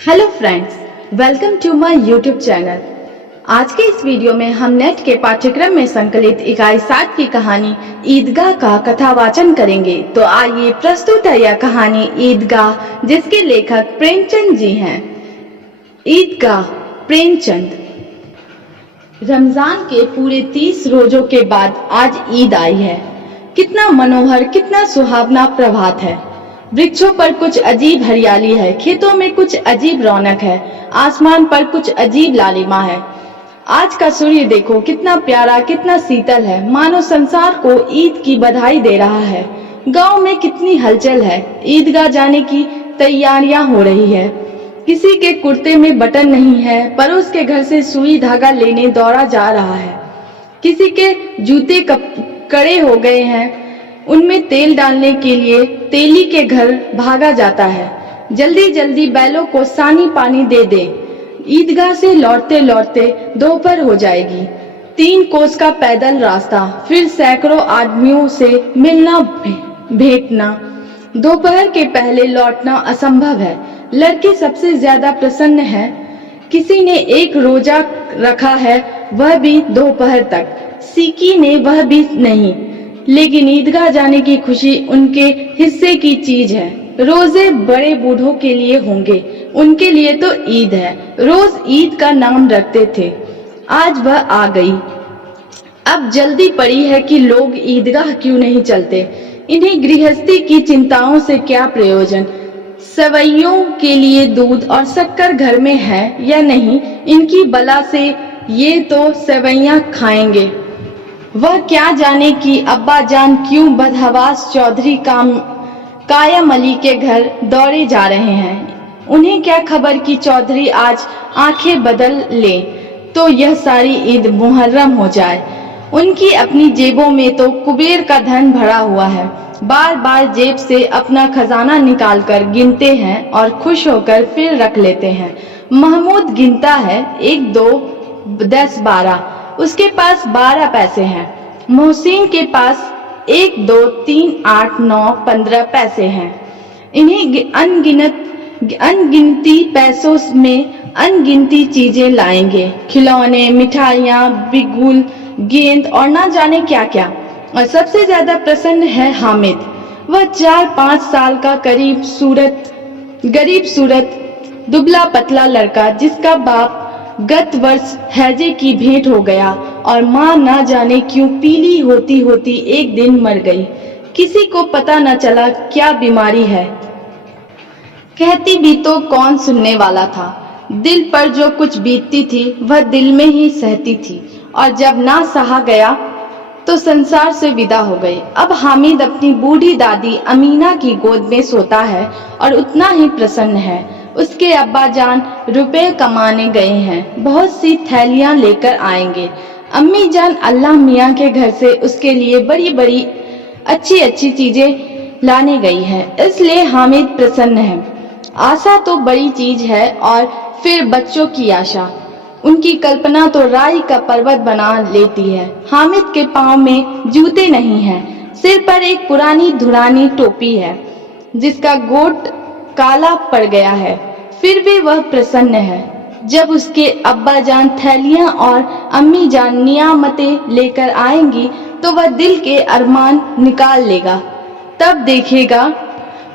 Hello friends, welcome to my YouTube channel. आज के इस वीडियो में हम नेट के पाठ्यक्रम में संकलित इकाई 7 की कहानी ईदगाह का कथावाचन करेंगे। तो आइए प्रस्तुत है यह कहानी ईदगाह, जिसके लेखक प्रेमचंद जी हैं। ईदगाह, प्रेमचंद। रमजान के पूरे 30 रोजों के बाद आज ईद आई है। कितना मनोहर, कितना सुहावना प्रभात है। वृक्षों पर कुछ अजीब हरियाली है, खेतों में कुछ अजीब रौनक है, आसमान पर कुछ अजीब लालिमा है। आज का सूर्य देखो, कितना प्यारा, कितना शीतल है, मानो संसार को ईद की बधाई दे रहा है। गांव में कितनी हलचल है, ईदगाह जाने की तैयारियां हो रही है। किसी के कुर्ते में बटन नहीं है, पड़ोस के घर से सुई धागा लेने दौड़ा जा रहा है। किसी के जूते कड़े हो गए हैं, उनमें तेल डालने के लिए तेली के घर भागा जाता है। जल्दी जल्दी बैलों को सानी पानी दे दे। ईदगाह से लौटते लौटते दोपहर हो जाएगी। 3 कोस का पैदल रास्ता, फिर सैकड़ों आदमियों से मिलना भेंटना। दोपहर के पहले लौटना असंभव है। लड़की सबसे ज्यादा प्रसन्न है। किसी ने एक रोजा रखा है, वह भी दोपहर तक। सीकी ने वह भी नहीं। लेकिन ईदगाह जाने की खुशी उनके हिस्से की चीज है। रोजे बड़े बूढ़ों के लिए होंगे, उनके लिए तो ईद है। रोज ईद का नाम रखते थे, आज वह आ गई। अब जल्दी पड़ी है कि लोग ईदगाह क्यों नहीं चलते। इन्हें गृहस्थी की चिंताओं से क्या प्रयोजन। सवैयों के लिए दूध और शक्कर घर में है या नहीं, इनकी बला से ये तो सवैयां खाएंगे। वह क्या जाने कि अब्बा जान क्यों बदहवास चौधरी कायम अली के घर दौड़े जा रहे हैं। उन्हें क्या खबर कि चौधरी आज आंखें बदल ले तो यह सारी ईद मुहर्रम हो जाए। उनकी अपनी जेबों में तो कुबेर का धन भरा हुआ है। बार बार जेब से अपना खजाना निकालकर गिनते हैं और खुश होकर फिर रख लेते हैं। महमूद गिनता है, 1 2 10 12। उसके पास 12 पैसे हैं। मोहसिन के पास 1 2 3 8 9 15 पैसे हैं। इन्हें अनगिनती पैसों में अनगिनती चीजें लाएंगे, खिलौने, मिठाइयाँ, बिगुल, गेंद और ना जाने क्या क्या। और सबसे ज्यादा प्रसन्न है हामिद। वह 4-5 साल का गरीब सूरत दुबला पतला लड़का, जिसका बाप गत वर्ष हैजे की भेंट हो गया और माँ ना जाने क्यों पीली होती होती एक दिन मर गई। किसी को पता न चला क्या बीमारी है। कहती भी तो कौन सुनने वाला था। दिल पर जो कुछ बीतती थी वह दिल में ही सहती थी, और जब ना सहा गया तो संसार से विदा हो गई। अब हामिद अपनी बूढ़ी दादी अमीना की गोद में सोता है और उतना ही प्रसन्न है। उसके अब्बा जान रुपए कमाने गए हैं, बहुत सी थैलियां लेकर आएंगे। अम्मी जान अल्लाह मियाँ के घर से उसके लिए बड़ी बड़ी अच्छी चीजें लाने गई है, इसलिए हामिद प्रसन्न है। आशा तो बड़ी चीज है, और फिर बच्चों की आशा। उनकी कल्पना तो राई का पर्वत बना लेती है। हामिद के पाँव में जूते नहीं हैं, सिर पर एक पुरानी धुरानी टोपी है जिसका गोट काला पड़ गया है। फिर भी वह प्रसन्न है। जब उसके अब्बा जान थैलियां और अम्मी जान नियामतें लेकर आएंगी तो वह दिल के अरमान निकाल लेगा। तब देखेगा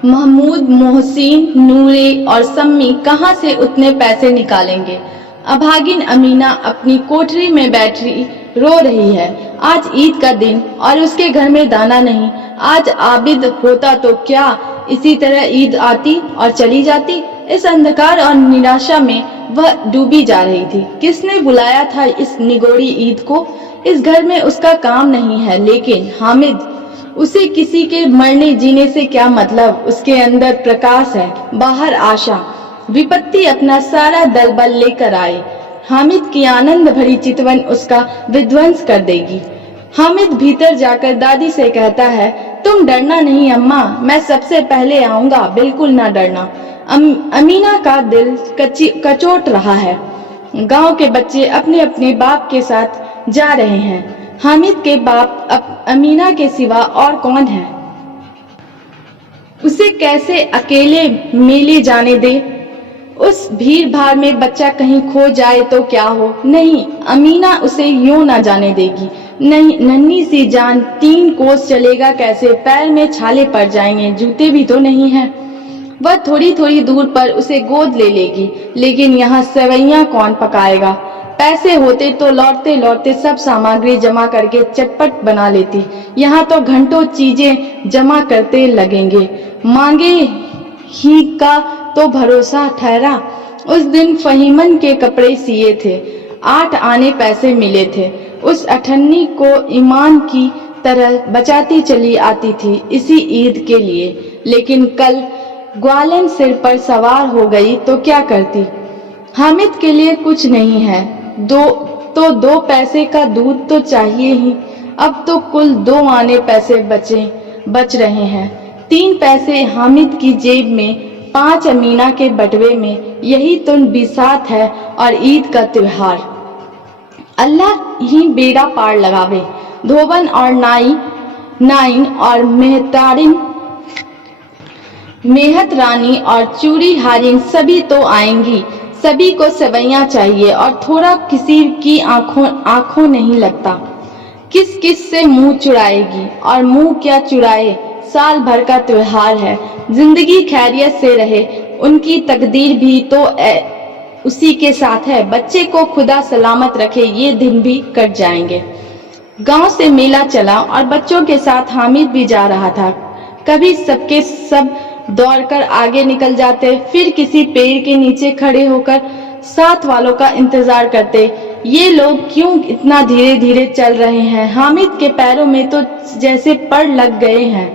महमूद, मोहसिन, नूरे और सम्मी कहां से उतने पैसे निकालेंगे। अभागिन अमीना अपनी कोठरी में बैठी रो रही है। आज ईद का दिन और उसके घर में दाना नहीं। आज आबिद होता तो क्या इसी तरह ईद आती और चली जाती। इस अंधकार और निराशा में वह डूबी जा रही थी। किसने बुलाया था इस निगोड़ी ईद को। इस घर में उसका काम नहीं है, लेकिन हामिद, उसे किसी के मरने जीने से क्या मतलब। उसके अंदर प्रकाश है, बाहर आशा। विपत्ति अपना सारा दल बल लेकर आए, हामिद की आनंद भरी चितवन उसका विध्वंस कर देगी। हामिद भीतर जाकर दादी से कहता है, तुम डरना नहीं अम्मा, मैं सबसे पहले आऊंगा, बिल्कुल ना डरना। अमीना का दिल कचोट रहा है। गांव के बच्चे अपने अपने बाप के साथ जा रहे हैं। हामिद के बाप अमीना के सिवा और कौन है। उसे कैसे अकेले मेले जाने दे। उस भीड़ भाड़ में बच्चा कहीं खो जाए तो क्या हो। नहीं, अमीना उसे यूं ना जाने देगी। नहीं, नन्ही सी जान 3 कोस चलेगा कैसे, पैर में छाले पड़ जाएंगे, जूते भी तो नहीं है। वह थोड़ी थोड़ी दूर पर उसे गोद ले लेगी, लेकिन यहाँ सेवैयां कौन पकाएगा। पैसे होते तो लौटते लौटते सब सामग्री जमा करके चटपट बना लेती। यहाँ तो घंटों चीजें जमा करते लगेंगे, मांगे ही का तो भरोसा ठहरा। उस दिन फहीमन के कपड़े सिए थे, 8 आने पैसे मिले थे। उस अठन्नी को ईमान की तरह बचाती चली आती थी इसी ईद के लिए। लेकिन कल ग्वालन सिर पर सवार हो गई तो क्या करती। हामिद के लिए कुछ नहीं है, 2 पैसे का दूध तो चाहिए ही। अब तो कुल 2 आने पैसे बच रहे हैं। 3 पैसे हामिद की जेब में, 5 अमीना के बटवे में। यही तो बिसात है और ईद का त्योहार। अल्लाह ही बेड़ा पार लगावे। धोबन और नाइन और मेहत रानी और चूड़ी हारिन सभी तो आएंगी। सभी को सेवैयां चाहिए और थोड़ा किसी की आंखों नहीं लगता। किस किस से मुंह चुराएगी, और मुंह क्या चुराए। साल भर का त्योहार है, जिंदगी खैरियत से रहे। उनकी तकदीर भी तो उसी के साथ है। बच्चे को खुदा सलामत रखे, ये दिन भी कट जाएंगे। गांव से मेला चला और बच्चों के साथ हामिद भी जा रहा था। कभी सबके सब दौड़कर आगे निकल जाते, फिर किसी पेड़ के नीचे खड़े होकर साथ वालों का इंतजार करते। ये लोग क्यों इतना धीरे धीरे चल रहे हैं। हामिद के पैरों में तो जैसे पड़ लग गए हैं।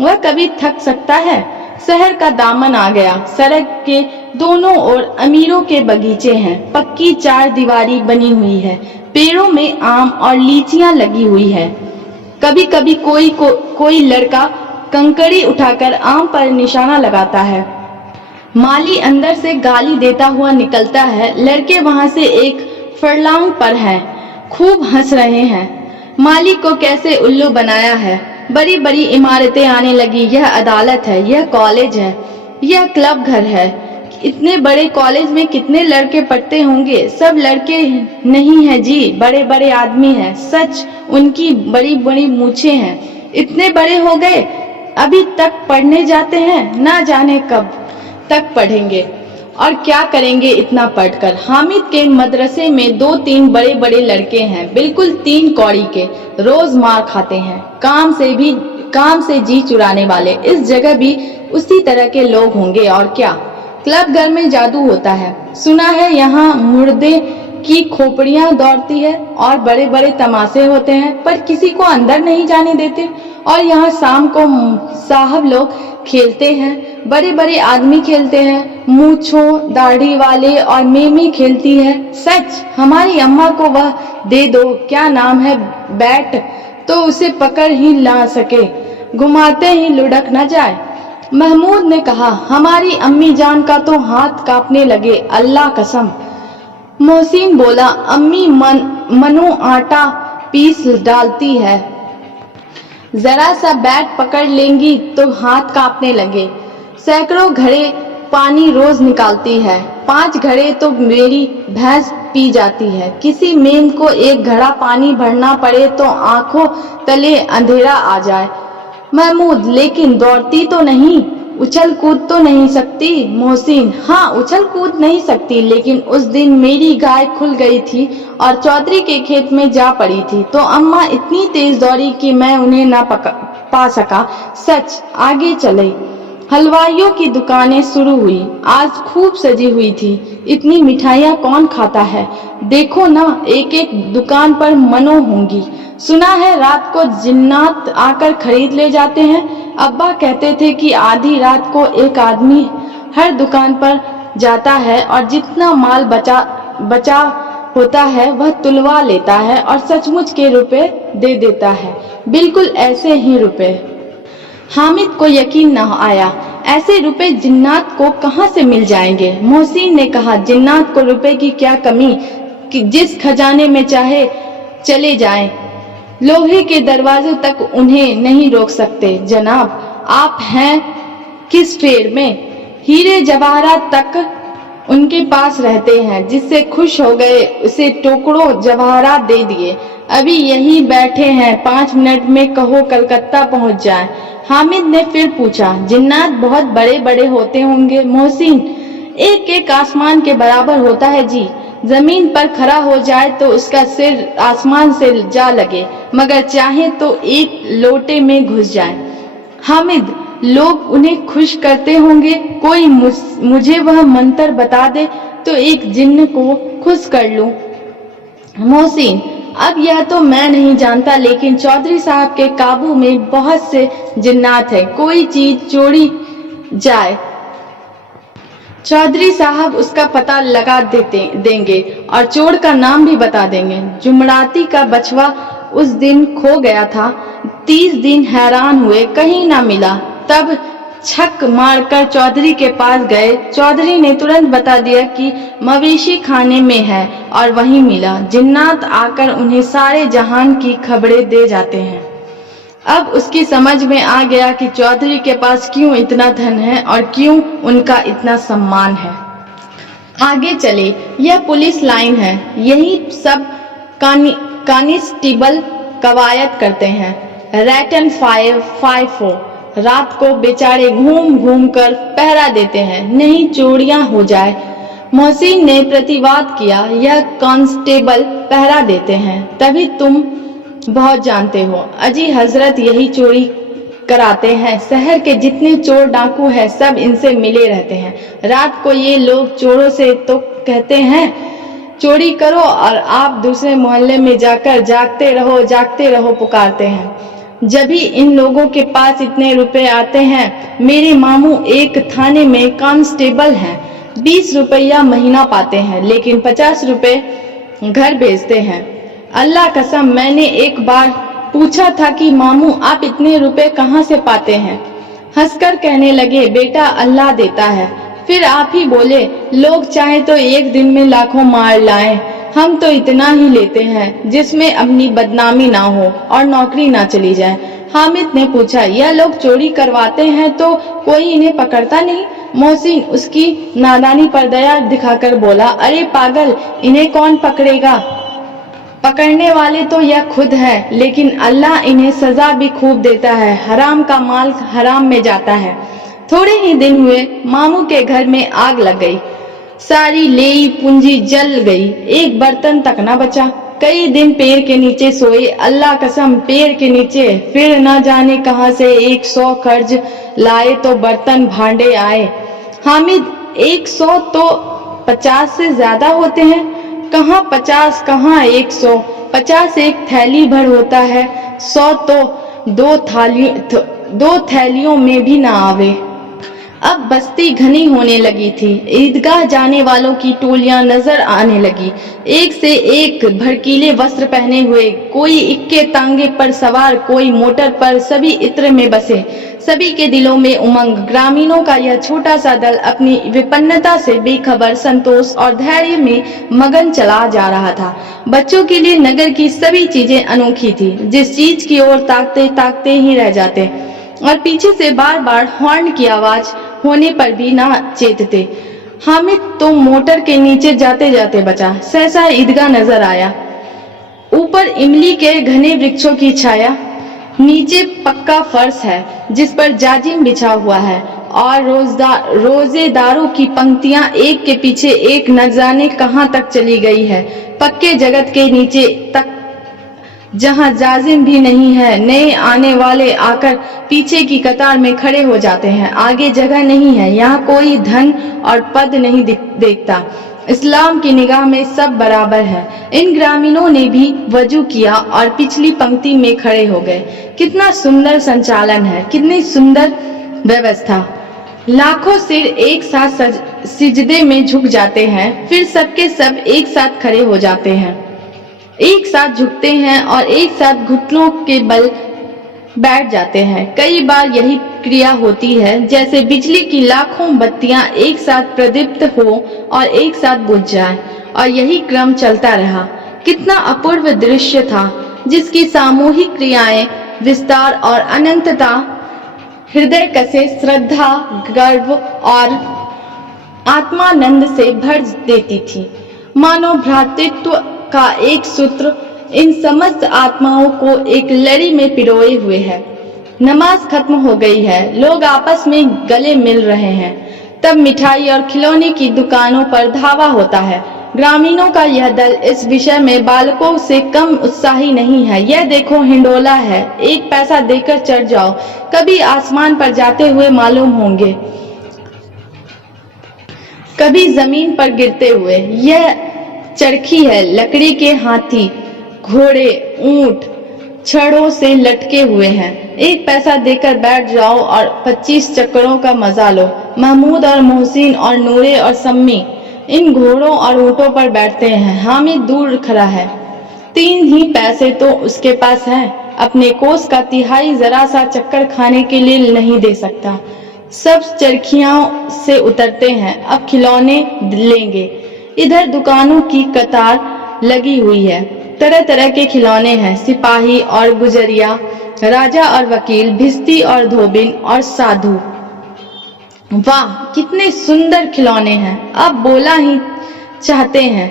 वह कभी थक सकता है। शहर का दामन आ गया। सड़क के दोनों ओर अमीरों के बगीचे हैं। पक्की 4 दीवारी बनी हुई है। पेड़ों में आम और लीचियां लगी हुई है। कभी कभी कोई लड़का कंकड़ी उठाकर आम पर निशाना लगाता है। माली अंदर से गाली देता हुआ निकलता है। लड़के वहां से एक फरलांग पर हैं, खूब हंस रहे हैं। माली को कैसे उल्लू बनाया है। बड़ी बड़ी इमारतें आने लगी। यह अदालत है, यह कॉलेज है, यह क्लब घर है। इतने बड़े कॉलेज में कितने लड़के पढ़ते होंगे। सब लड़के नहीं है जी, बड़े बड़े आदमी हैं। सच, उनकी बड़ी बड़ी मूछें हैं। इतने बड़े हो गए, अभी तक पढ़ने जाते हैं। ना जाने कब तक पढ़ेंगे और क्या करेंगे इतना पढ़कर। हामिद के मदरसे में 2-3 बड़े बड़े लड़के हैं, बिल्कुल 3 कौड़ी के। रोज मार खाते हैं, काम से जी चुराने वाले। इस जगह भी उसी तरह के लोग होंगे और क्या। क्लब घर में जादू होता है, सुना है। यहाँ मुर्दे की खोपड़ियां दौड़ती है और बड़े बड़े तमाशे होते हैं, पर किसी को अंदर नहीं जाने देते। और यहाँ शाम को साहब लोग खेलते हैं, बड़े बड़े आदमी खेलते हैं। मूंछों दाढ़ी वाले और मेमी खेलती है। सच, हमारी अम्मा को वह दे दो, क्या नाम है, बैट, तो उसे पकड़ ही ला सके, घुमाते ही लुढ़क न जाए। महमूद ने कहा, हमारी अम्मी जान का तो हाथ कांपने लगे, अल्लाह कसम। मोहसिन बोला, अम्मी मनु आटा पीस डालती है, जरा सा बैट पकड़ लेंगी तो हाथ कांपने लगे। सैकड़ों घड़े पानी रोज निकालती है, 5 घड़े तो मेरी भैंस पी जाती है। किसी मेम को 1 घड़ा पानी भरना पड़े तो आंखों तले अंधेरा आ जाए। महमूद, लेकिन दौड़ती तो नहीं, उछल कूद तो नहीं सकती। मोहसिन, हाँ उछल कूद नहीं सकती, लेकिन उस दिन मेरी गाय खुल गई थी और चौधरी के खेत में जा पड़ी थी तो अम्मा इतनी तेज दौड़ी कि मैं उन्हें ना पा सका। सच। आगे चले। हलवाइयों की दुकानें शुरू हुई। आज खूब सजी हुई थी। इतनी मिठाइयाँ कौन खाता है। देखो ना, एक एक दुकान पर मनो होंगी। सुना है रात को जिन्नात आकर खरीद ले जाते हैं। अब्बा कहते थे कि आधी रात को एक आदमी हर दुकान पर जाता है और जितना माल बचा होता है वह तुलवा लेता है और सचमुच के रुपए दे देता है, बिल्कुल ऐसे ही रुपए। हामिद को यकीन न आया, ऐसे रुपए जिन्नात को कहां से मिल जाएंगे। मोहसिन ने कहा, जिन्नात को रुपए की क्या कमी कि जिस खजाने में चाहे चले जाएं, लोहे के दरवाजे तक उन्हें नहीं रोक सकते। जनाब, आप हैं किस फेर में, हीरे जवाहरात तक उनके पास रहते हैं, जिससे खुश हो गए उसे टुकड़ों जवाहरात दे दिए। अभी यहीं बैठे हैं, 5 मिनट में कहो कलकत्ता पहुंच जाए। हामिद ने फिर पूछा, जिन्नात बहुत बड़े बड़े होते होंगे? मोहसिन, एक एक आसमान के बराबर होता है जी। जमीन पर खड़ा हो जाए तो उसका सिर आसमान से जा लगे, मगर चाहे तो एक लोटे में घुस जाए। हामिद, लोग उन्हें खुश करते होंगे, कोई मुझे वह मंत्र बता दे तो एक जिन्न को खुश कर लूं। मोहसिन, अब यह तो मैं नहीं जानता, लेकिन चौधरी साहब के काबू में बहुत से जिन्नात है। कोई चीज चोरी जाए, चौधरी साहब उसका पता लगा देंगे और चोर का नाम भी बता देंगे। जुमराती का बछवा उस दिन खो गया था। 30 दिन हैरान हुए, कहीं ना मिला। तब छक मारकर चौधरी के पास गए। चौधरी ने तुरंत बता दिया कि मवेशी खाने में है और वहीं मिला। जिन्नात आकर उन्हें सारे जहान की खबरें दे जाते हैं। अब उसकी समझ में आ गया कि चौधरी के पास क्यों इतना धन है और क्यों उनका इतना सम्मान है। आगे चले, यह पुलिस लाइन है, यही सब कानिस्टेबल कवायद करते हैं। रैट एंड फाइफो रात को बेचारे घूम घूम कर पहरा देते हैं, नहीं चोरियां हो जाए। मोहसिन ने प्रतिवाद किया, यह कांस्टेबल पहरा देते हैं, तभी तुम बहुत जानते हो। अजी हजरत, यही चोरी कराते हैं। शहर के जितने चोर डाकू हैं सब इनसे मिले रहते हैं। रात को ये लोग चोरों से तो कहते हैं चोरी करो, और आप दूसरे मोहल्ले में जाकर जागते रहो पुकारते हैं। जब भी इन लोगों के पास इतने रुपए आते हैं, मेरे मामू एक थाने में कांस्टेबल हैं, 20 रुपया महीना पाते हैं, लेकिन 50 रुपए घर भेजते हैं। अल्लाह कसम, मैंने एक बार पूछा था कि मामू आप इतने रुपए कहाँ से पाते हैं? हंसकर कहने लगे, बेटा अल्लाह देता है। फिर आप ही बोले, लोग चाहे तो एक दिन में लाखों मार लाएं, हम तो इतना ही लेते हैं जिसमें अपनी बदनामी ना हो और नौकरी ना चली जाए। हामिद ने पूछा, यह लोग चोरी करवाते हैं तो कोई इन्हें पकड़ता नहीं? मोहसिन उसकी नादानी पर दया दिखाकर बोला, अरे पागल, इन्हें कौन पकड़ेगा? पकड़ने वाले तो यह खुद है, लेकिन अल्लाह इन्हें सजा भी खूब देता है। हराम का माल हराम में जाता है। थोड़े ही दिन हुए, मामू के घर में आग लग गई। सारी लेई पूंजी जल गई, एक बर्तन तक ना बचा। कई दिन पेड़ के नीचे सोए, अल्लाह कसम पेड़ के नीचे। फिर न जाने कहां से 100 कर्ज लाए तो बर्तन भांडे आए। हामिद, 100 तो 50 से ज्यादा होते हैं। कहाँ 50, कहाँ 100? 50 एक थैली भर होता है, 100 तो 2 थैलियों में भी ना आवे। अब बस्ती घनी होने लगी थी। ईदगाह जाने वालों की टोलियां नजर आने लगी, एक से एक भड़कीले वस्त्र पहने हुए, कोई इक्के तांगे पर सवार, कोई मोटर पर, सभी इत्र में बसे। सभी के दिलों में उमंग। ग्रामीणों का यह छोटा सा दल अपनी विपन्नता से बेखबर, संतोष और धैर्य में मगन चला जा रहा था। बच्चों के लिए नगर की सभी चीजें अनोखी थी, जिस चीज की ओर ताकते ताकते ही रह जाते, और पीछे से बार बार हॉर्न की आवाज होने पर भी ना चेतते। हामिद तो मोटर के नीचे जाते जाते बचा। सहसा ईदगाह नजर आया। ऊपर इमली के घने वृक्षों की छाया, नीचे पक्का फर्श है जिस पर जाजिम बिछा हुआ है, और रोजेदारों की पंक्तियां एक के पीछे एक न जाने कहां तक चली गई है। पक्के जगत के नीचे तक जहां जाजिम भी नहीं है, नए आने वाले आकर पीछे की कतार में खड़े हो जाते हैं। आगे जगह नहीं है, यहाँ कोई धन और पद नहीं देखता। इस्लाम की निगाह में सब बराबर है। इन ग्रामीणों ने भी वजू किया और पिछली पंक्ति में खड़े हो गए। कितना सुंदर संचालन है, कितनी सुंदर व्यवस्था। लाखों सिर एक साथ सिजदे में झुक जाते हैं, फिर सबके सब एक साथ खड़े हो जाते हैं, एक साथ झुकते हैं और एक साथ घुटनों के बल बैठ जाते हैं। कई बार यही क्रिया होती है जैसे बिजली की लाखों बत्तियां एक साथ प्रदीप्त हो और एक साथ बुझ जाएं, और यही क्रम चलता रहा। कितना अपूर्व दृश्य था, जिसकी सामूहिक क्रियाएं, विस्तार और अनंतता हृदय कसे श्रद्धा, गर्व और आत्मानंद से भर देती थी, मानो भ्रातृत्व का एक सूत्र इन समस्त आत्माओं को एक लड़ी में पिरोए हुए है। नमाज खत्म हो गई है, लोग आपस में गले मिल रहे हैं। तब मिठाई और खिलौने की दुकानों पर धावा होता है। ग्रामीणों का यह दल इस विषय में बालकों से कम उत्साही नहीं है। यह देखो हिंडोला है, 1 पैसा देकर चढ़ जाओ, कभी आसमान पर जाते हुए मालूम होंगे, कभी जमीन पर गिरते हुए। यह चरखी है, लकड़ी के हाथी, घोड़े, ऊंट छड़ों से लटके हुए हैं। 1 पैसा देकर बैठ जाओ और 25 चक्करों का मजा लो। महमूद और मोहसिन और नूरे और सम्मी इन घोड़ों और ऊंटों पर बैठते हैं। हामिद दूर खड़ा है, 3 ही पैसे तो उसके पास है, अपने कोस का तिहाई जरा सा चक्कर खाने के लिए नहीं दे सकता। सब चरखियों से उतरते हैं, अब खिलौने लेंगे। इधर दुकानों की कतार लगी हुई है, तरह तरह के खिलौने हैं, सिपाही और गुजरिया, राजा और वकील, भिस्ती और धोबिन और साधु। वाह कितने सुंदर खिलौने हैं, अब बोला ही चाहते हैं।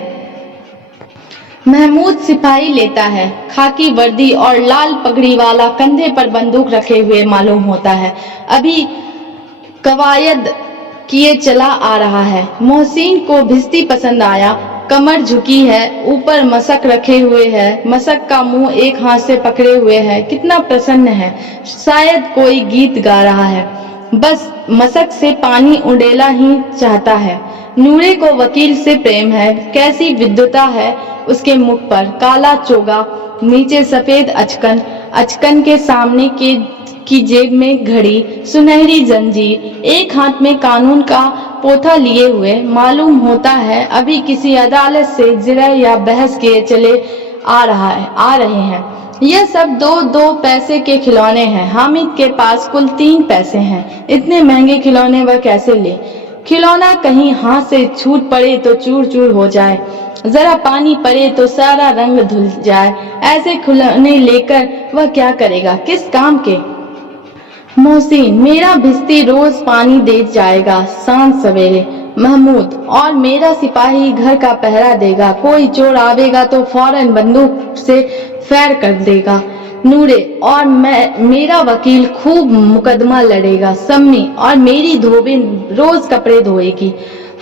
महमूद सिपाही लेता है, खाकी वर्दी और लाल पगड़ी वाला, कंधे पर बंदूक रखे हुए मालूम होता है, अभी कवायद किए चला आ रहा है। मोहसिन को भिस्ती पसंद आया, कमर झुकी है, ऊपर मशक रखे हुए है, मशक का मुंह एक हाथ से पकड़े हुए है, कितना प्रसन्न है, शायद कोई गीत गा रहा है, बस मशक से पानी उड़ेला ही चाहता है। नूरे को वकील से प्रेम है, कैसी विद्वता है उसके मुख पर, काला चोगा, नीचे सफेद अचकन, अचकन के सामने की जेब में घड़ी, सुनहरी जंजीर, एक हाथ में कानून का पोथा लिए हुए, मालूम होता है अभी किसी अदालत से जिरह या बहस के चले आ रहे हैं। यह सब 2-2 पैसे के खिलौने हैं। हामिद के पास कुल 3 पैसे हैं, इतने महंगे खिलौने वह कैसे ले? खिलौना कहीं हाथ से छूट पड़े तो चूर चूर हो जाए, जरा पानी पड़े तो सारा रंग धुल जाए, ऐसे खिलौने लेकर वह क्या करेगा, किस काम के? मोहसिन, मेरा भिस्ती रोज पानी दे जाएगा सांझ सवेरे। महमूद, और मेरा सिपाही घर का पहरा देगा, कोई चोर आवेगा तो फौरन बंदूक से फैर कर देगा। नूरे, और मेरा वकील खूब मुकदमा लड़ेगा। सम्मी, और मेरी धोबिन रोज कपड़े धोएगी।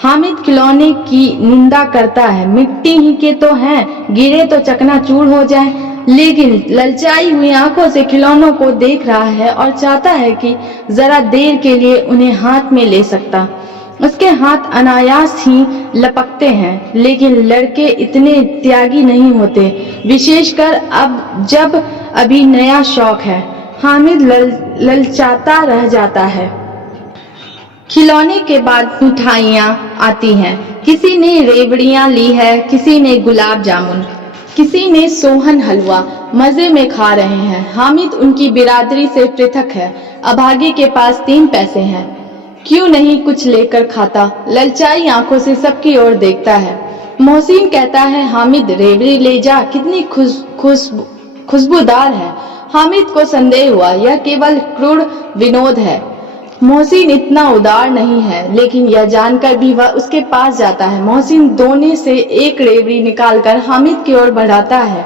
हामिद खिलौने की निंदा करता है, मिट्टी ही के तो हैं, गिरे तो चकनाचूर हो जाए, लेकिन ललचाई हुई आंखों से खिलौनों को देख रहा है और चाहता है कि जरा देर के लिए उन्हें हाथ में ले सकता। उसके हाथ अनायास ही लपकते हैं, लेकिन लड़के इतने त्यागी नहीं होते, विशेषकर अब जब अभी नया शौक है। हामिद ललचाता रह जाता है। खिलौने के बाद मिठाइयाँ आती हैं, किसी ने रेवड़ियाँ ली है, किसी ने गुलाब जामुन, किसी ने सोहन हलवा, मजे में खा रहे हैं। हामिद उनकी बिरादरी से पृथक है, अभागे के पास 3 पैसे हैं, क्यों नहीं कुछ लेकर खाता? ललचाई आंखों से सबकी ओर देखता है। मोहसिन कहता है, हामिद रेवड़ी ले जा, कितनी खुशबूदार है। हामिद को संदेह हुआ, यह केवल क्रूर विनोद है। मोहसिन इतना उदार नहीं है, लेकिन यह जानकर भी वह उसके पास जाता है। मोहसिन दोने से एक रेवड़ी निकालकर हामिद की ओर बढ़ाता है।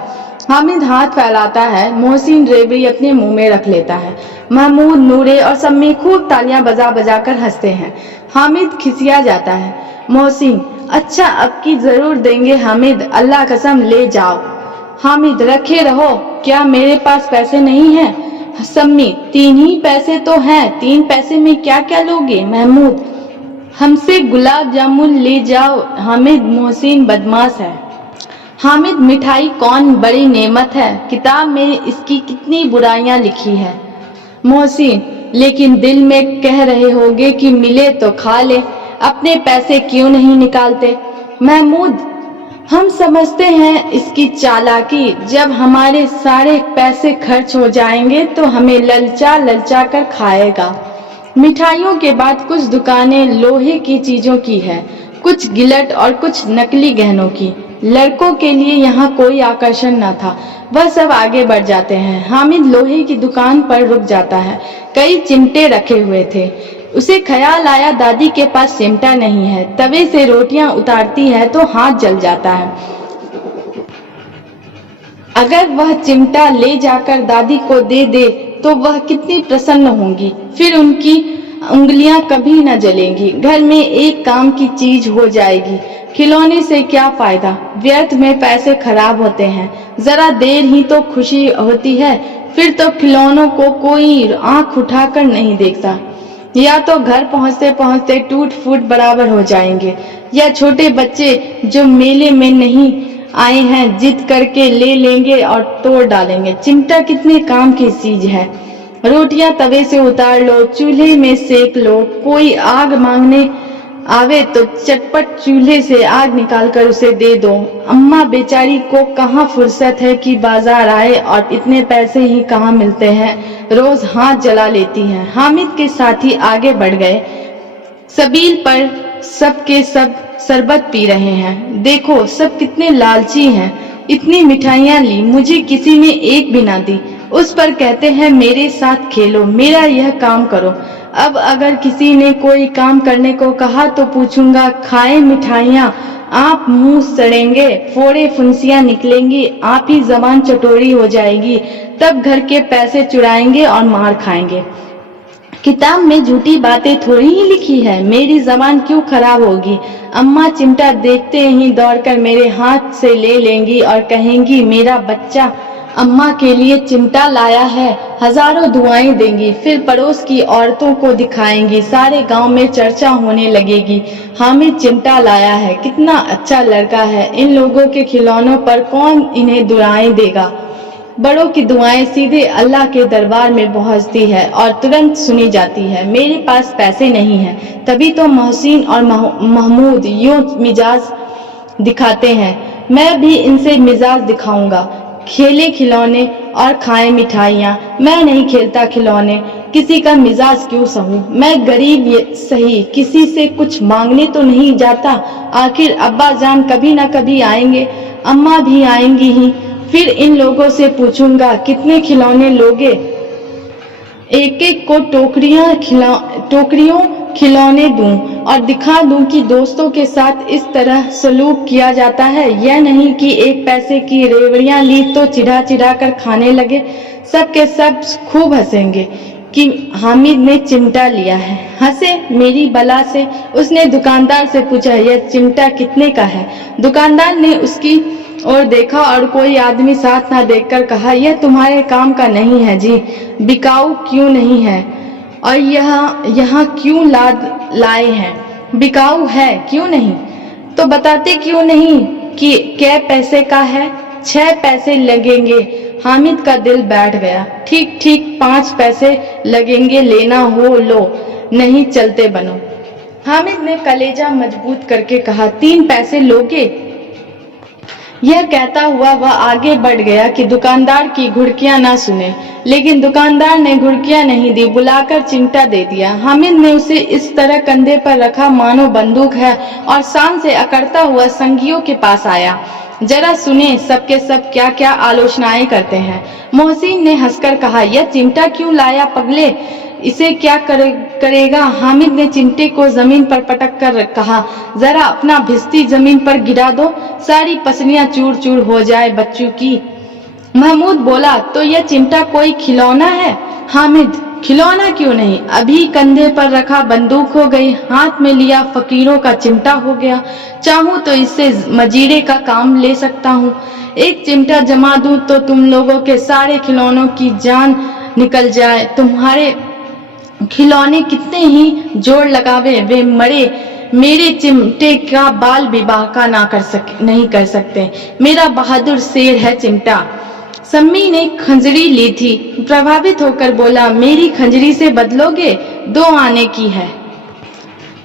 हामिद हाथ फैलाता है, मोहसिन रेवड़ी अपने मुंह में रख लेता है। महमूद, नूरे और सम्मी खूब तालियां बजा बजा कर हंसते हैं। हामिद खिसिया जाता है। मोहसिन, अच्छा अब की जरूर देंगे हामिद, अल्लाह कसम ले जाओ। हामिद, रखे रहो, क्या मेरे पास पैसे नहीं है? सम्मी, 3 ही पैसे तो हैं, 3 पैसे में क्या क्या लोगे? महमूद, हमसे गुलाब जामुन ले जाओ। हामिद, मोहसिन बदमाश है। हामिद, मिठाई कौन बड़ी नेमत है, किताब में इसकी कितनी बुराइयां लिखी है। मोहसिन, लेकिन दिल में कह रहे होगे कि मिले तो खा ले, अपने पैसे क्यों नहीं निकालते? महमूद, हम समझते हैं इसकी चालाकी, जब हमारे सारे पैसे खर्च हो जाएंगे तो हमें ललचा ललचा कर खाएगा। मिठाइयों के बाद कुछ दुकानें लोहे की चीजों की है, कुछ गिलट और कुछ नकली गहनों की। लड़कों के लिए यहाँ कोई आकर्षण न था, वह सब आगे बढ़ जाते हैं। हामिद लोहे की दुकान पर रुक जाता है, कई चिमटे रखे हुए थे, उसे ख्याल आया दादी के पास चिमटा नहीं है। तवे से रोटियां उतारती है तो हाथ जल जाता है। अगर वह चिमटा ले जाकर दादी को दे दे तो वह कितनी प्रसन्न होंगी, फिर उनकी उंगलियां कभी न जलेंगी। घर में एक काम की चीज हो जाएगी। खिलौने से क्या फायदा, व्यर्थ में पैसे खराब होते हैं। जरा देर ही तो खुशी होती है, फिर तो खिलौनों को कोई आंख उठाकर नहीं देखता। या तो घर पहुंचते पहुंचते टूट फूट बराबर हो जाएंगे, या छोटे बच्चे जो मेले में नहीं आए हैं जिद करके ले लेंगे और तोड़ डालेंगे। चिमटा कितने काम की चीज है। रोटियां तवे से उतार लो, चूल्हे में सेक लो। कोई आग मांगने आवे तो चटपट चूल्हे से आग निकालकर उसे दे दो। अम्मा बेचारी को कहाँ फुर्सत है कि बाजार आए, और इतने पैसे ही कहाँ मिलते हैं, रोज हाथ जला लेती हैं। हामिद के साथी आगे बढ़ गए। सबील पर सबके सब शरबत पी रहे हैं। देखो सब कितने लालची हैं। इतनी मिठाइयाँ ली, मुझे किसी ने एक भी ना दी। उस पर कहते हैं मेरे साथ खेलो, मेरा यह काम करो। अब अगर किसी ने कोई काम करने को कहा तो पूछूंगा, खाए मिठाइयाँ, आप मुंह सड़ेंगे, फोड़े फुंसियां निकलेंगी, आप ही जबान चटोरी हो जाएगी। तब घर के पैसे चुराएंगे और मार खाएंगे। किताब में झूठी बातें थोड़ी ही लिखी है, मेरी जबान क्यों खराब होगी। अम्मा चिमटा देखते ही दौड़कर मेरे हाथ से ले लेंगी और कहेंगी मेरा बच्चा अम्मा के लिए चिमटा लाया है। हजारों दुआएं देंगी, फिर पड़ोस की औरतों को दिखाएंगी। सारे गांव में चर्चा होने लगेगी, हामिद चिमटा लाया है, कितना अच्छा लड़का है। इन लोगों के खिलौनों पर कौन इन्हें दुआएं देगा। बड़ों की दुआएं सीधे अल्लाह के दरबार में पहुंचती है और तुरंत सुनी जाती है। मेरे पास पैसे नहीं हैं, तभी तो मोहसिन और महमूद यूं मिजाज दिखाते हैं। मैं भी इनसे मिजाज दिखाऊंगा। खेले खिलौने और खाए मिठाइयाँ, मैं नहीं खेलता खिलौने। किसी का मिजाज क्यों सहूं, मैं गरीब सही, किसी से कुछ मांगने तो नहीं जाता। आखिर अब्बा जान कभी ना कभी आएंगे, अम्मा भी आएंगी ही। फिर इन लोगों से पूछूंगा कितने खिलौने लोगे। एक एक को टोकरियों खिलौने दूं और दिखा दूं कि दोस्तों के साथ इस तरह सलूक किया जाता है। यह नहीं कि एक पैसे की रेवड़ियां ली तो चिढ़ा चिढ़ा कर खाने लगे। सब के सब खूब हंसेंगे कि हामिद ने चिमटा लिया है। हंसे मेरी बला से। उसने दुकानदार से पूछा, यह चिमटा कितने का है। दुकानदार ने उसकी और देखा और कोई आदमी साथ ना देखकर कहा, यह तुम्हारे काम का नहीं है जी, बिकाऊ क्यों नहीं है, और यहाँ क्यों लाए हैं। बिकाऊ है क्यों नहीं तो बताते क्यों नहीं कि क्या पैसे का है। 6 पैसे लगेंगे। हामिद का दिल बैठ गया। ठीक ठीक 5 पैसे लगेंगे, लेना हो लो, नहीं चलते बनो। हामिद ने कलेजा मजबूत करके कहा, 3 पैसे लोगे। यह कहता हुआ वह आगे बढ़ गया कि दुकानदार की घुड़कियां ना सुने, लेकिन दुकानदार ने घुड़कियां नहीं दी, बुलाकर चिमटा दे दिया। हामिद ने उसे इस तरह कंधे पर रखा मानो बंदूक है और शान से अकड़ता हुआ संगियों के पास आया। जरा सुने सबके सब क्या क्या आलोचनाएं करते हैं। मोहसिन ने हंसकर कहा, यह चिमटा क्यों लाया पगले, इसे क्या करेगा। हामिद ने चिमटे को जमीन पर पटक कर कहा, जरा अपना भिस्ती जमीन पर गिरा दो, सारी पसलियां चूर चूर हो जाए बच्चों की। महमूद बोला, तो यह चिमटा कोई खिलौना है। हामिद, खिलौना क्यों नहीं, अभी कंधे पर रखा बंदूक हो गई, हाथ में लिया फकीरों का चिमटा हो गया। चाहूं तो इससे मजीरे का काम ले सकता हूँ। एक चिमटा जमा दूं तो तुम लोगों के सारे खिलौनों की जान निकल जाए। तुम्हारे खिलौने कितने ही जोर लगावे, वे मरे मेरे चिमटे का बाल विवाह का नहीं कर सकते। मेरा बहादुर शेर है चिमटा। सम्मी ने खंजरी ली थी, प्रभावित होकर बोला, मेरी खंजरी से बदलोगे, 2 आने की है।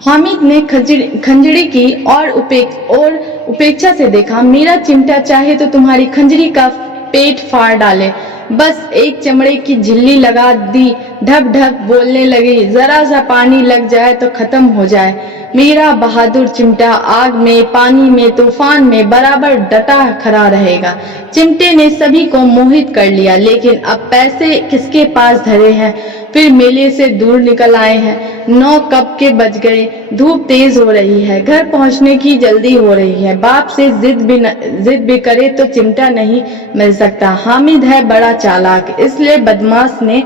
हामिद ने खंजरी की और उपेक्षा से देखा, मेरा चिमटा चाहे तो तुम्हारी खंजरी का पेट फाड़ डाले, बस एक चमड़े की झिल्ली लगा दी, ढप ढप बोलने लगी, जरा सा पानी लग जाए तो खत्म हो जाए। मेरा बहादुर चिमटा आग में, पानी में, तूफान में बराबर डटा खड़ा रहेगा। चिमटे ने सभी को मोहित कर लिया, लेकिन अब पैसे किसके पास धरे हैं। फिर मेले से दूर निकल आए हैं। 9 कब के बज गए, धूप तेज हो रही है, घर पहुंचने की जल्दी हो रही है। बाप से जिद भी करे तो चिमटा नहीं मिल सकता। हामिद है बड़ा चालाक, इसलिए बदमाश ने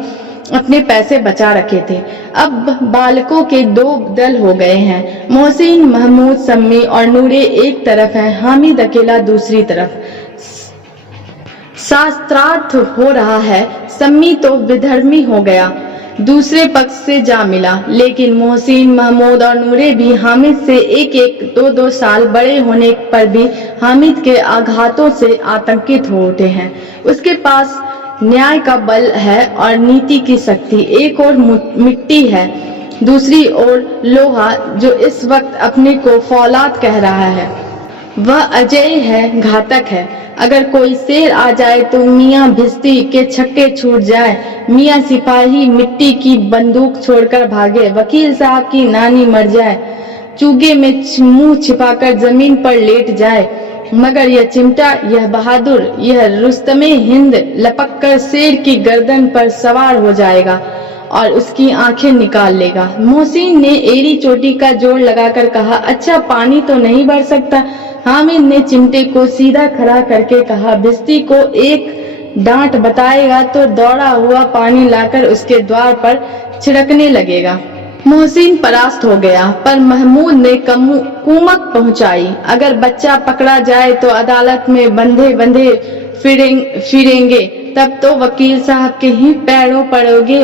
अपने पैसे बचा रखे थे। अब बालकों के 2 दल हो गए हैं। मोहसिन, महमूद, सम्मी और नूरे एक तरफ हैं, हामिद अकेला दूसरी तरफ। शास्त्रार्थ हो रहा है। सम्मी तो विधर्मी हो गया, दूसरे पक्ष से जा मिला, लेकिन मोहसिन, महमूद और नूरे भी हामिद से 1-1, 2-2 साल बड़े होने पर भी हामिद के आघातों से आतंकित हो उठे हैं। उसके पास न्याय का बल है और नीति की शक्ति। एक ओर मिट्टी है, दूसरी ओर लोहा, जो इस वक्त अपने को फौलाद कह रहा है। वह अजय है, घातक है। अगर कोई शेर आ जाए तो मियाँ भिश्ती के छक्के छूट जाए, मियाँ सिपाही मिट्टी की बंदूक छोड़कर भागे, वकील साहब की नानी मर जाए, चूगे में मुंह छिपाकर जमीन पर लेट जाए, मगर यह चिमटा, यह बहादुर, यह रुस्तमे हिंद लपक कर शेर की गर्दन पर सवार हो जाएगा और उसकी आंखें निकाल लेगा। मोहसिन ने एड़ी चोटी का जोड़ लगाकर कहा, अच्छा पानी तो नहीं भर सकता। हामिद ने चिमटे को सीधा खड़ा करके कहा, भिश्ती को एक डांट बताएगा तो दौड़ा हुआ पानी लाकर उसके द्वार पर छिड़कने लगेगा। मोहसिन परास्त हो गया, पर महमूद ने कुमक पहुंचाई। अगर बच्चा पकड़ा जाए तो अदालत में बंधे बंधे फिरेंगे, तब तो वकील साहब के ही पैरों पड़ोगे।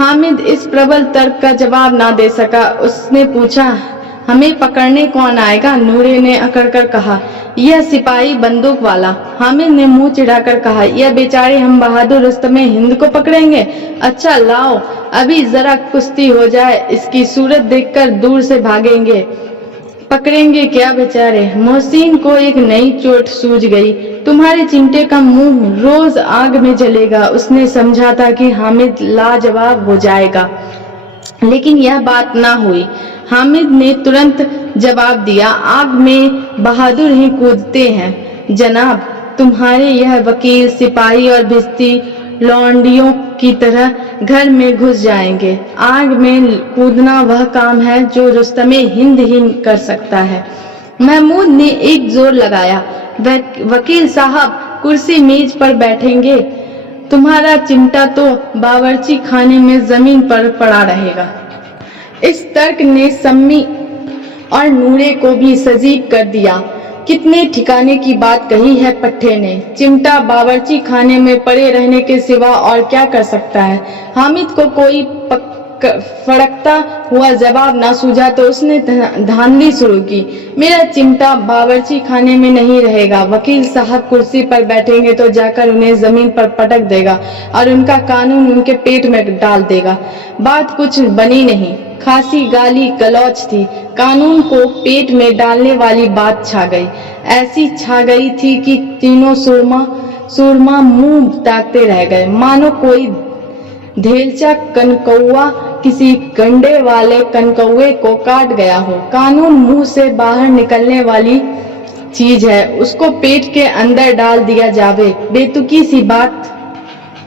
हामिद इस प्रबल तर्क का जवाब ना दे सका। उसने पूछा, हमें पकड़ने कौन आएगा? नूरे ने अकड़कर कहा, यह सिपाही बंदूक वाला। हामिद ने मुंह चिढ़ाकर कहा, यह बेचारे हम बहादुर रुस्तमे हिंद को पकड़ेंगे? अच्छा लाओ, अभी जरा कुश्ती हो जाए, इसकी सूरत देखकर दूर से भागेंगे। पकड़ेंगे क्या बेचारे? मोहसिन को एक नई चोट सूझ गई। तुम्हारे चिमटे का मुंह रोज आग में जलेगा। उसने समझा था कि हामिद लाजवाब हो जाएगा, लेकिन यह बात ना हुई। हामिद ने तुरंत जवाब दिया, आग में बहादुर ही कूदते हैं जनाब। तुम्हारे यह वकील, सिपाही और भिश्ती लौंडियों की तरह घर में घुस जाएंगे। आग में कूदना वह काम है जो रुस्तमे हिंद ही कर सकता है। महमूद ने एक जोर लगाया, वकील साहब कुर्सी मेज पर बैठेंगे, तुम्हारा चिमटा तो बावर्ची खाने में जमीन पर पड़ा रहेगा। इस तर्क ने सम्मी और नूरे को भी सजीब कर दिया। कितने ठिकाने की बात कही है पट्टे ने। चिमटा बावर्ची खाने में पड़े रहने के सिवा और क्या कर सकता है? हामिद को कोई फड़कता हुआ जवाब ना सूझा तो उसने धांधली शुरू की, मेरा चिमटा बावर्ची खाने में नहीं रहेगा। वकील साहब कुर्सी पर बैठेंगे तो जाकर उन्हें जमीन पर पटक देगा और उनका कानून उनके पेट में डाल देगा। बात कुछ बनी नहीं, खासी गाली गलौच थी। कानून को पेट में डालने वाली बात छा गई। ऐसी छा गई थी कि तीनों सुरमा मुंह ताकते रह गए, मानो कोई धेलचा कनकौआ किसी गंडे वाले कनकौए को काट गया हो। कानून मुंह से बाहर निकलने वाली चीज है, उसको पेट के अंदर डाल दिया जावे, बेतुकी सी बात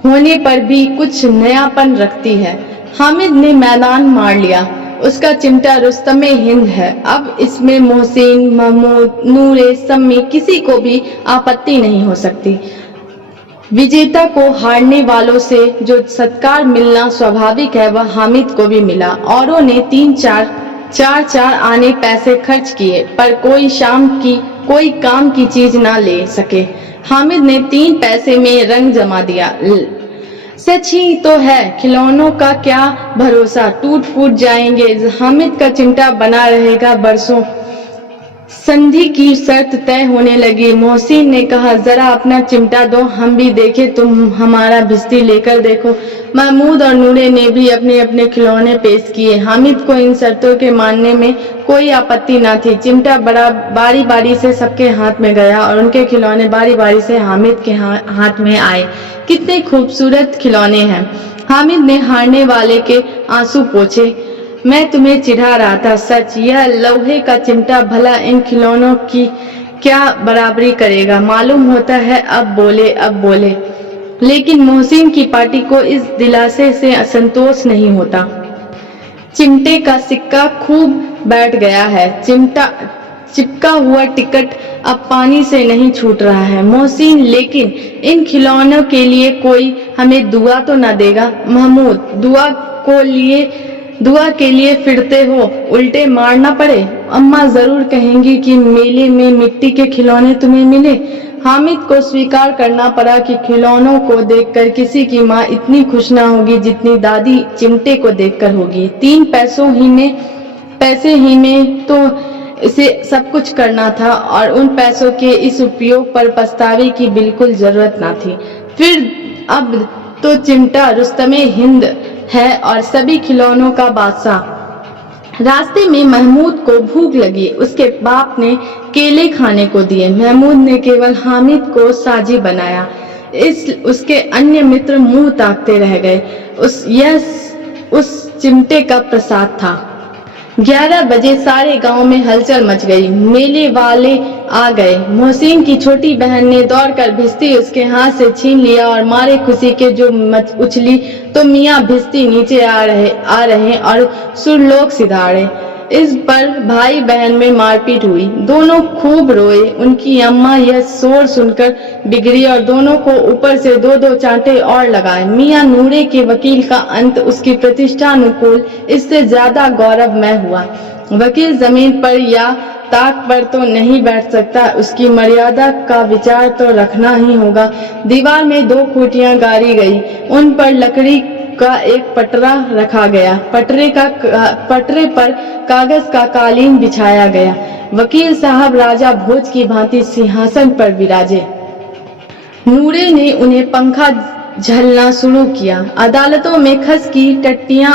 होने पर भी कुछ नयापन रखती है। हामिद ने मैदान मार लिया। उसका चिमटा रुस्तमे हिंद है। अब इसमें मोहसिन, महमूद, नूरे, सम्मी किसी को भी आपत्ति नहीं हो सकती। विजेता को हारने वालों से जो सत्कार मिलना स्वाभाविक है, वह हामिद को भी मिला। औरों ने 3-4 आने पैसे खर्च किए, पर कोई काम की चीज ना ले सके। हामिद ने 3 पैसे में रंग जमा दिया। सच ही तो है, खिलौनों का क्या भरोसा, टूट फूट जाएंगे। हामिद का चिमटा बना रहेगा बरसों। संधि की शर्त तय होने लगी। मोहसिन ने कहा, जरा अपना चिमटा दो, हम भी देखे, तुम हमारा भिश्ती लेकर देखो। महमूद और नूरे ने भी अपने अपने खिलौने पेश किए। हामिद को इन शर्तों के मानने में कोई आपत्ति न थी। चिमटा बारी बारी से सबके हाथ में गया और उनके खिलौने बारी बारी से हामिद के हाथ में आए। कितने खूबसूरत खिलौने हैं। हामिद ने हारने वाले के आंसू पोंछे। मैं तुम्हें चिढ़ा रहा था, सच। यह लोहे का चिमटा भला इन खिलौनों की क्या बराबरी करेगा? मालूम होता है अब बोले। लेकिन मोहसिन की पार्टी को इस दिलासे से असंतोष नहीं होता। चिमटे का सिक्का खूब बैठ गया है। चिपका हुआ टिकट अब पानी से नहीं छूट रहा है। मोहसिन, लेकिन इन खिलौनों के लिए कोई हमें दुआ तो न देगा? महमूद, दुआ के लिए फिरते हो, उल्टे मार ना पड़े। अम्मा जरूर कहेंगी कि मेले में मिट्टी के खिलौने तुम्हें मिले। हामिद को स्वीकार करना पड़ा कि खिलौनों को देखकर किसी की माँ इतनी खुश ना होगी जितनी दादी चिमटे को देखकर होगी। 3 पैसे ही में तो इसे सब कुछ करना था और उन पैसों के इस उपयोग पर पछतावे की बिल्कुल जरूरत ना थी। फिर अब तो चिमटा रुस्तमे हिंद है और सभी खिलौनों का बादशाह। रास्ते में महमूद को भूख लगी। उसके बाप ने केले खाने को दिए। महमूद ने केवल हामिद को साजी बनाया। उसके अन्य मित्र मुंह ताकते रह गए। उस चिमटे का प्रसाद था। 11 बजे सारे गांव में हलचल मच गई। मेले वाले आ गए। मोहसिन की छोटी बहन ने दौड़कर भिश्ती उसके हाथ से छीन लिया और मारे खुशी के जो उछली तो मियाँ भिश्ती नीचे आ रहे और सुरलोक सिधारे। इस पर भाई बहन में मारपीट हुई। दोनों खूब रोए। उनकी अम्मा यह शोर सुनकर बिगड़ी और दोनों को ऊपर से 2-2 चांटे और लगाए। मियाँ नूरे के वकील का अंत उसकी प्रतिष्ठा अनुकूल इससे ज्यादा गौरवमय हुआ। वकील जमीन पर या ताक पर तो नहीं बैठ सकता, उसकी मर्यादा का विचार तो रखना ही होगा। दीवार में 2 खूंटियां गाड़ी गई। उन पर लकड़ी का एक पटरा रखा गया। पटरे पर कागज का कालीन बिछाया गया। वकील साहब राजा भोज की भांति सिंहासन पर विराजे। नूरे ने उन्हें पंखा झलना शुरू किया। अदालतों में खस की टट्टियां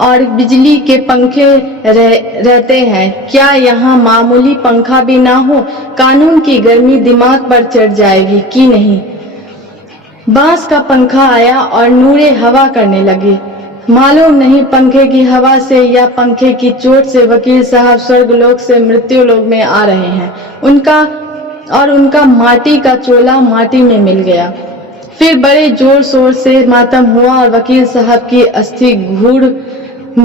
और बिजली के पंखे रहते हैं, क्या यहाँ मामूली पंखा भी ना हो? कानून की गर्मी दिमाग पर चढ़ जाएगी कि नहीं? बांस का पंखा आया और नूरे हवा करने लगे। मालूम नहीं पंखे की हवा से या पंखे की चोट से वकील साहब स्वर्गलोक से मृत्युलोक में आ रहे हैं। उनका माटी का चोला माटी में मिल गया। फिर बड़े जोर शोर से मातम हुआ और वकील साहब की अस्थि घूड़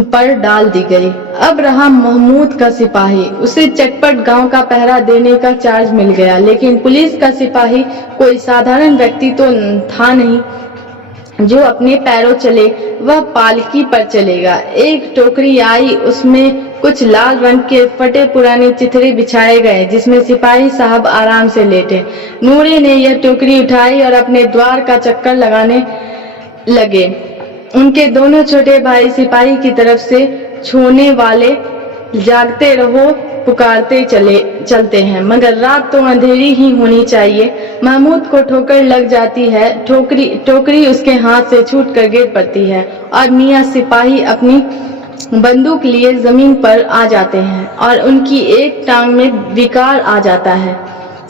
पर डाल दी गई। अब रहा महमूद का सिपाही। उसे चटपट गांव का पहरा देने का चार्ज मिल गया। लेकिन पुलिस का सिपाही कोई साधारण व्यक्ति तो था नहीं जो अपने पैरों चले। वह पालकी पर चलेगा। एक टोकरी आई, उसमें कुछ लाल रंग के फटे पुराने चिथड़े बिछाए गए जिसमें सिपाही साहब आराम से लेटे। नूरे ने यह टोकरी उठाई और अपने द्वार का चक्कर लगाने लगे। उनके दोनों छोटे भाई सिपाही की तरफ से छोने वाले जागते रहो पुकारते चलते हैं, मगर रात तो अंधेरी ही होनी चाहिए। महमूद को ठोकर लग जाती है। टोकरी उसके हाथ से छूटकर गिर पड़ती है और मियाँ सिपाही अपनी बंदूक लिए जमीन पर आ जाते हैं और उनकी एक टांग में विकार आ जाता है।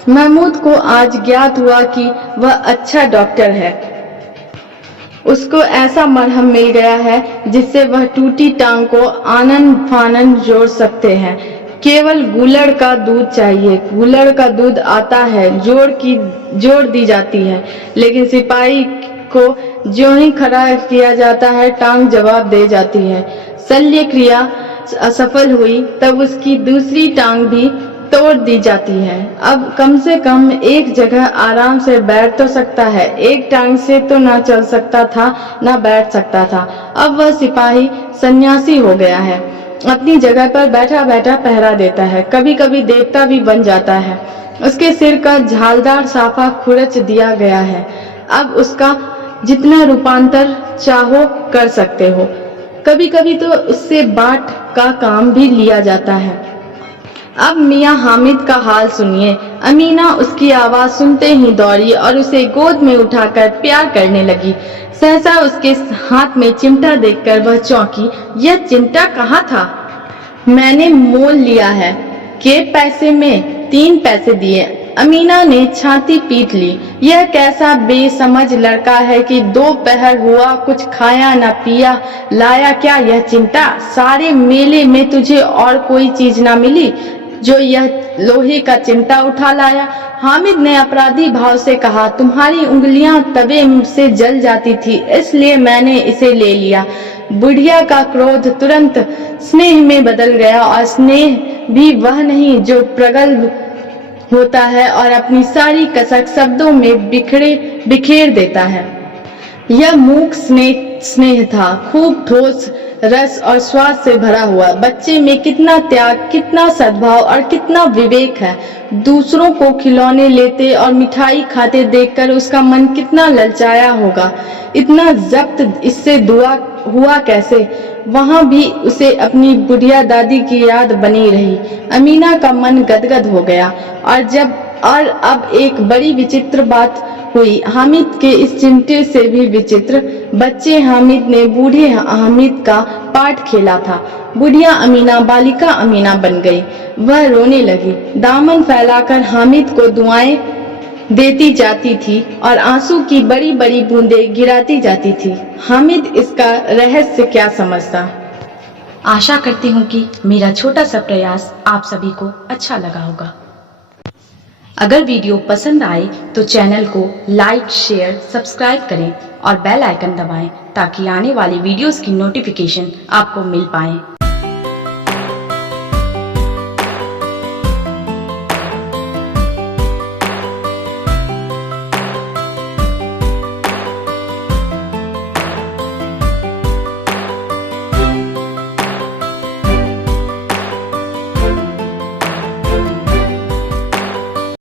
महमूद को आज ज्ञात हुआ कि वह अच्छा डॉक्टर है। उसको ऐसा मरहम मिल गया है जिससे वह टूटी टांग को आनन फानन जोड़ सकते हैं। केवल गूलड़ का दूध चाहिए। गूलड़ का दूध आता है, जोड़ दी जाती है, लेकिन सिपाही को ज्यों ही खड़ा किया जाता है टांग जवाब दे जाती है। शल्य क्रिया असफल हुई तब उसकी दूसरी टांग भी तोड़ दी जाती है। अब कम से कम एक जगह आराम से बैठ तो सकता है। एक टांग से तो ना चल सकता था ना बैठ सकता था। अब वह सिपाही सन्यासी हो गया है। अपनी जगह पर बैठा बैठा पहरा देता है। कभी कभी देवता भी बन जाता है। उसके सिर का झालदार साफा खुरच दिया गया है। अब उसका जितना रूपांतर चाहो कर सकते हो। कभी कभी तो उससे बाट का काम भी लिया जाता है। अब मियाँ हामिद का हाल सुनिए। अमीना उसकी आवाज सुनते ही दौड़ी और उसे गोद में उठाकर प्यार करने लगी। सहसा उसके हाथ में चिमटा देखकर वह चौंकी। यह चिमटा कहाँ था? मैंने मोल लिया है। के पैसे में? 3 पैसे दिए। अमीना ने छाती पीट ली। यह कैसा बेसमझ लड़का है कि 2 पहर हुआ कुछ खाया न पिया। लाया क्या यह चिमटा? सारे मेले में तुझे और कोई चीज ना मिली? जो यह लोहे का चिमटा उठा लाया। हामिद ने अपराधी भाव से कहा, तुम्हारी उंगलियां तवे से जल जाती थी, इसलिए मैंने इसे ले लिया। बुढ़िया का क्रोध तुरंत स्नेह में बदल गया, और स्नेह भी वह नहीं जो प्रगल्भ होता है और अपनी सारी कसक शब्दों में बिखेर देता है। यह मूक स्नेह था, खूब ठोस रस और स्वाद से भरा हुआ। बच्चे में कितना त्याग, कितना सद्भाव और कितना विवेक है। दूसरों को खिलौने लेते और मिठाई खाते देखकर उसका मन कितना ललचाया होगा। इतना जब्त इससे हुआ कैसे? वहां भी उसे अपनी बुढ़िया दादी की याद बनी रही। अमीना का मन गदगद हो गया। और अब एक बड़ी विचित्र बात हुई। हामिद के इस चिमटे से भी विचित्र। बच्चे हामिद ने बूढ़े हामिद का पाठ खेला था। बुढ़िया अमीना बालिका अमीना बन गई। वह रोने लगी, दामन फैलाकर हामिद को दुआएं देती जाती थी और आंसू की बड़ी बड़ी बूंदें गिराती जाती थी। हामिद इसका रहस्य क्या समझता? आशा करती हूँ कि मेरा छोटा सा प्रयास आप सभी को अच्छा लगा होगा। अगर वीडियो पसंद आए तो चैनल को लाइक, शेयर, सब्सक्राइब करें और बेल आइकन दबाएं ताकि आने वाली वीडियोस की नोटिफिकेशन आपको मिल पाए।